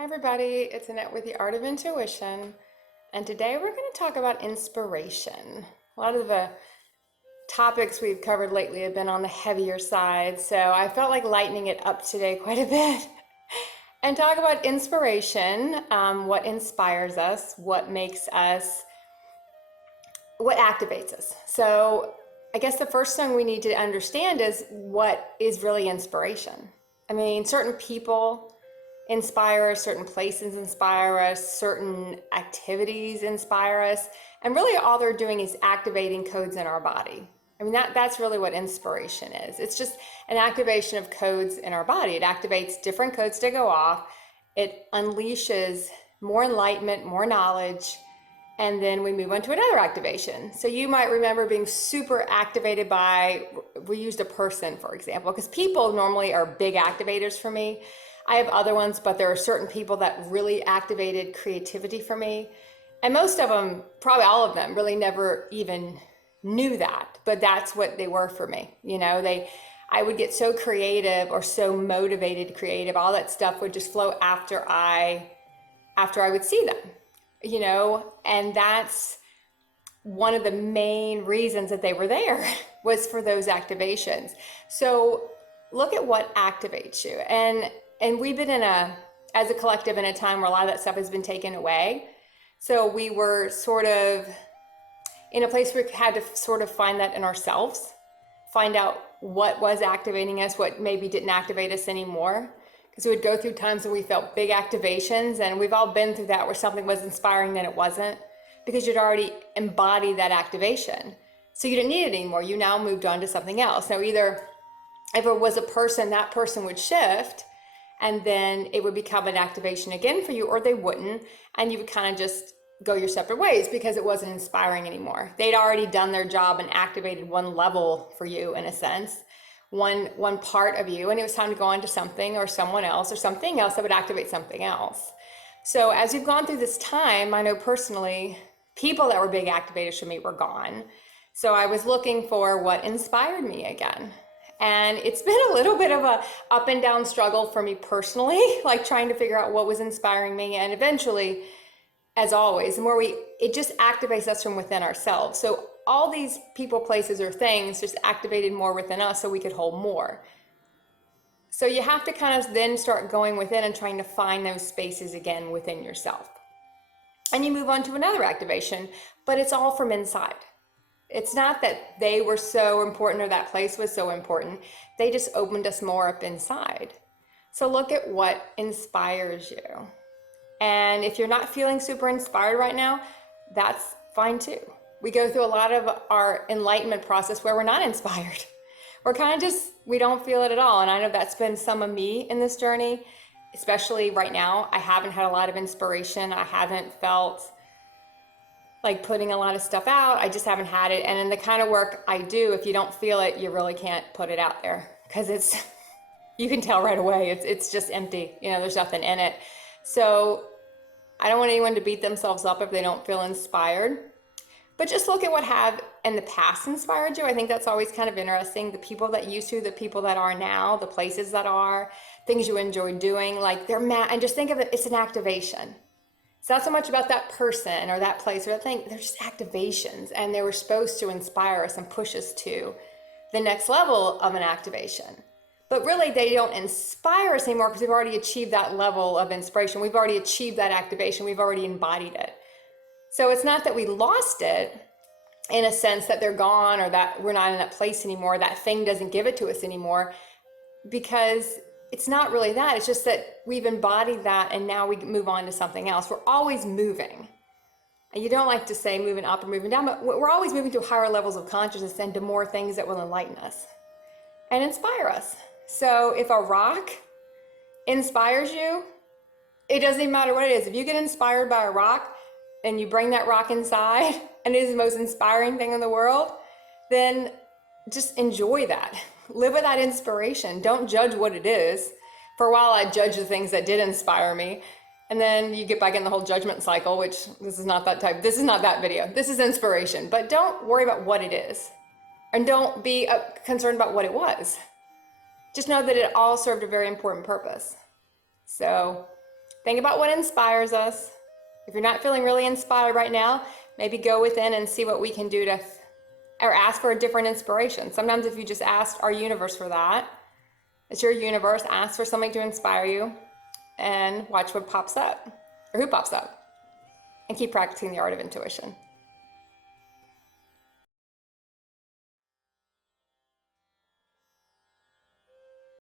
Hi everybody, it's Annette with the Art of Intuition, and today we're going to talk about inspiration. A lot of the topics we've covered lately have been on the heavier side, so I felt like lightening it up today quite a bit and talk about inspiration, what inspires us, what makes us, what activates us. So I guess the first thing we need to understand is what is really inspiration. I mean, certain people inspire us, certain places inspire us, certain activities inspire us, and really all they're doing is activating codes in our body. I mean, that's really what inspiration is. It's just an activation of codes in our body. It activates different codes to go off. It unleashes more enlightenment, more knowledge, and then we move on to another activation. So you might remember being super activated by, we used a person, for example, because people normally are big activators for me. I have other ones, but there are certain people that really activated creativity for me. And most of them, probably all of them, really never even knew that, but that's what they were for me. You know, I would get so creative or so motivated creative, all that stuff would just flow after I would see them, you know, and that's one of the main reasons that they were there was for those activations. So look at what activates you. And we've been as a collective in a time where a lot of that stuff has been taken away. So we were sort of in a place where we had to sort of find that in ourselves, find out what was activating us, what maybe didn't activate us anymore. Because we would go through times when we felt big activations, and we've all been through that where something was inspiring, then it wasn't, because you'd already embodied that activation. So you didn't need it anymore. You now moved on to something else. Now either if it was a person, that person would shift, and then it would become an activation again for you, or they wouldn't, and you would kind of just go your separate ways because it wasn't inspiring anymore. They'd already done their job and activated one level for you, in a sense, one part of you, and it was time to go on to something or someone else or something else that would activate something else. So as we've gone through this time, I know personally, people that were big activators for me were gone. So I was looking for what inspired me again. And it's been a little bit of a up and down struggle for me personally, like trying to figure out what was inspiring me. And eventually, as always, the more it just activates us from within ourselves. So all these people, places, or things just activated more within us so we could hold more. So you have to kind of then start going within and trying to find those spaces again within yourself. And you move on to another activation, but it's all from inside. It's not that they were so important or that place was so important. They just opened us more up inside. So look at what inspires you. And if you're not feeling super inspired right now, that's fine too. We go through a lot of our enlightenment process where we're not inspired. We're kind of just, we don't feel it at all. And I know that's been some of me in this journey, especially right now. I haven't had a lot of inspiration. I haven't felt like putting a lot of stuff out. I just haven't had it. And in the kind of work I do, if you don't feel it, you really can't put it out there because you can tell right away, it's just empty. You know, there's nothing in it. So I don't want anyone to beat themselves up if they don't feel inspired, but just look at what have in the past inspired you. I think that's always kind of interesting. The people that used to, the people that are now, the places that are, things you enjoy doing, like they're and just think of it, it's an activation. It's not so much about that person or that place or that thing. They're just activations, and they were supposed to inspire us and push us to the next level of an activation. But really, they don't inspire us anymore because we've already achieved that level of inspiration. We've already achieved that activation. We've already embodied it. So it's not that we lost it in a sense that they're gone or that we're not in that place anymore. That thing doesn't give it to us anymore, because it's not really that. It's just that we've embodied that and now we move on to something else. We're always moving. And you don't like to say moving up or moving down, but we're always moving to higher levels of consciousness and to more things that will enlighten us and inspire us. So if a rock inspires you, it doesn't even matter what it is. If you get inspired by a rock and you bring that rock inside and it is the most inspiring thing in the world, then just enjoy that. Live with that inspiration. Don't judge what it is. For a while, I judged the things that did inspire me. And then you get back in the whole judgment cycle, which this is not that video. This is inspiration. But don't worry about what it is. And don't be concerned about what it was. Just know that it all served a very important purpose. So Think about what inspires us. If you're not feeling really inspired right now, maybe go within and see what we can do to, or ask for a different inspiration. Sometimes if you just ask our universe for that, it's your universe, ask for something to inspire you and watch what pops up, or who pops up, and keep practicing the art of intuition.